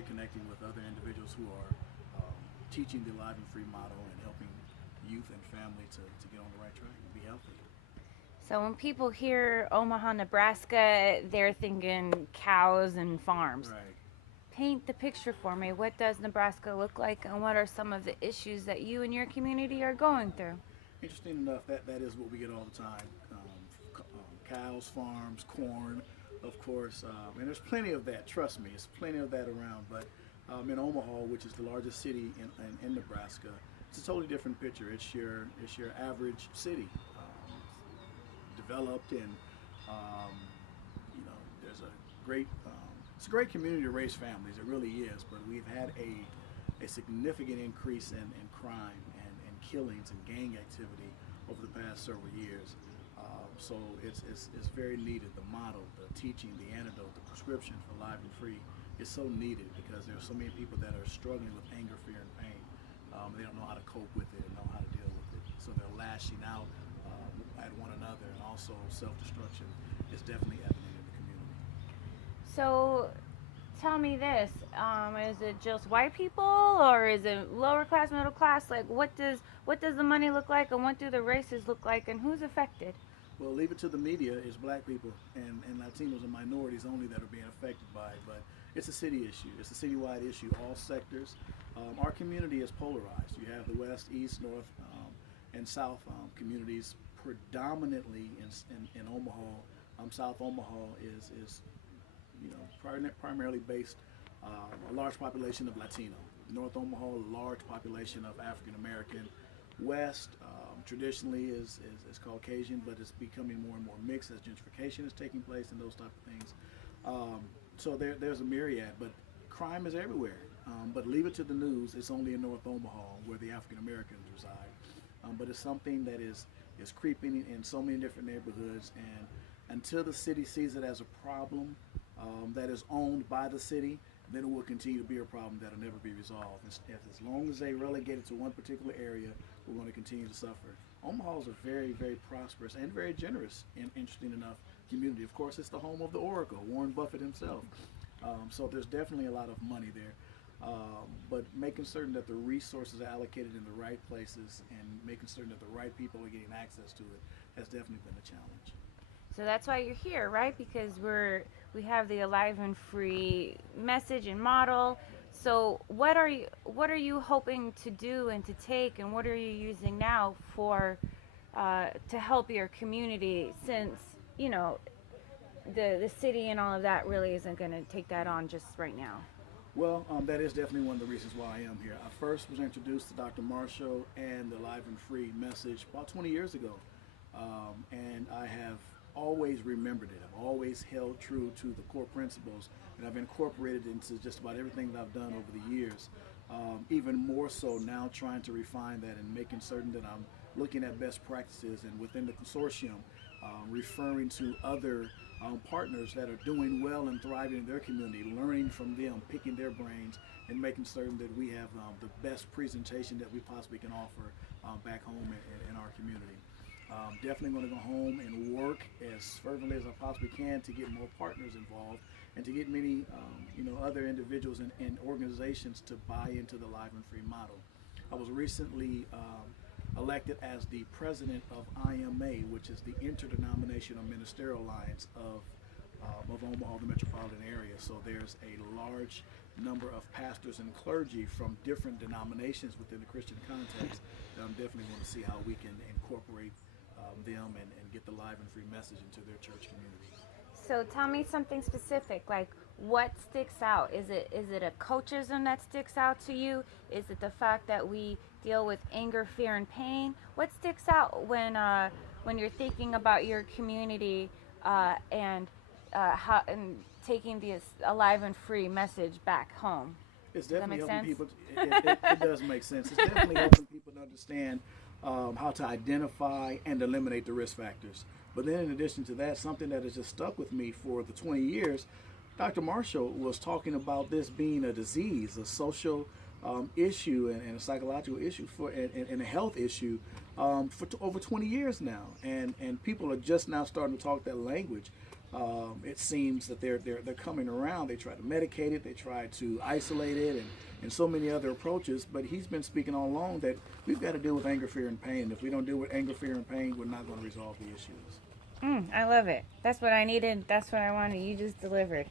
reconnecting with other individuals who are teaching the Live and Free model and helping youth and family to get on the right track and be healthy. So when people hear Omaha, Nebraska, they're thinking cows and farms. Right. Paint the picture for me. What does Nebraska look like, and what are some of the issues that you and your community are going through? Interesting enough, that is what we get all the time. Cows, farms, corn, of course, and there's plenty of that. Trust me, there's plenty of that around. But in Omaha, which is the largest city in Nebraska, it's a totally different picture. It's your average city, developed, and um, there's a great it's a great community to raise families. It really is. But we've had a significant increase in crime and killings and gang activity over the past several years. So it's very needed. The model, the teaching, the antidote, the prescription for Live and Free is so needed because there are so many people that are struggling with anger, fear, and pain. They don't know how to cope with it and know how to deal with it. So they're lashing out at one another, and also self-destruction is definitely evident in the community. So tell me this: is it just white people, or is it lower class, middle class? Like, what does the money look like, and what do the races look like, and who's affected? Well, leave it to the media. It's black people and Latinos and minorities only that are being affected by it. But it's a city issue. It's a citywide issue. All sectors. Our community is polarized. You have the west, east, north, and south communities predominantly in Omaha. South Omaha is primarily based a large population of Latino. North Omaha, a large population of African American. West traditionally is Caucasian, but it's becoming more and more mixed as gentrification is taking place and those type of things. So there's a myriad, but crime is everywhere. But leave it to the news. It's only in North Omaha where the African Americans reside. But it's something that is creeping in so many different neighborhoods, and until the city sees it as a problem that is owned by the city, then it will continue to be a problem that will never be resolved. As long as they relegate it to one particular area, we're going to continue to suffer. Omaha is a very, very prosperous and very generous and interesting enough community. Of course, it's the home of the Oracle, Warren Buffett himself. So there's definitely a lot of money there. But making certain that the resources are allocated in the right places and making certain that the right people are getting access to it has definitely been a challenge. So that's why you're here, right? Because we have the Alive and Free message and model. So what are you hoping to do and to take, and what are you using now for to help your community? Since you know the city and all of that really isn't going to take that on just right now. Well, that is definitely one of the reasons why I am here. I first was introduced to Dr. Marshall and the Live and Free message about 20 years ago, and I have always remembered it. I've always held true to the core principles, and I've incorporated it into just about everything that I've done over the years. Even more so now, trying to refine that and making certain that I'm looking at best practices and within the consortium, referring to other partners that are doing well and thriving in their community, learning from them, picking their brains, and making certain that we have the best presentation that we possibly can offer back home in our community. Definitely going to go home and work as fervently as I possibly can to get more partners involved and to get many other individuals and organizations to buy into the Live and Free model. I was recently elected as the president of IMA, which is the Interdenominational Ministerial Alliance of Omaha, the metropolitan area. So there's a large number of pastors and clergy from different denominations within the Christian context that I'm definitely going to see how we can incorporate them and get the Live and Free message into their church community. So tell me something specific, like what sticks out? Is it a coachism that sticks out to you? Is it the fact that we deal with anger, fear, and pain? What sticks out when you're thinking about your community and how and taking this Alive and Free message back home? It's Does that definitely make helping sense? people. It does make sense. It's definitely helping people to understand how to identify and eliminate the risk factors. But then, in addition to that, something that has just stuck with me for the 20 years, Dr. Marshall was talking about this being a disease, a social issue, and a psychological issue and a health issue over 20 years now. And people are just now starting to talk that language. it seems that they're coming around. They try to medicate it, they try to isolate it, and so many other approaches. But he's been speaking all along that we've got to deal with anger, fear, and pain. If we don't deal with anger, fear, and pain, we're not going to resolve the issues. I love it. That's what I needed. That's what I wanted. You just delivered.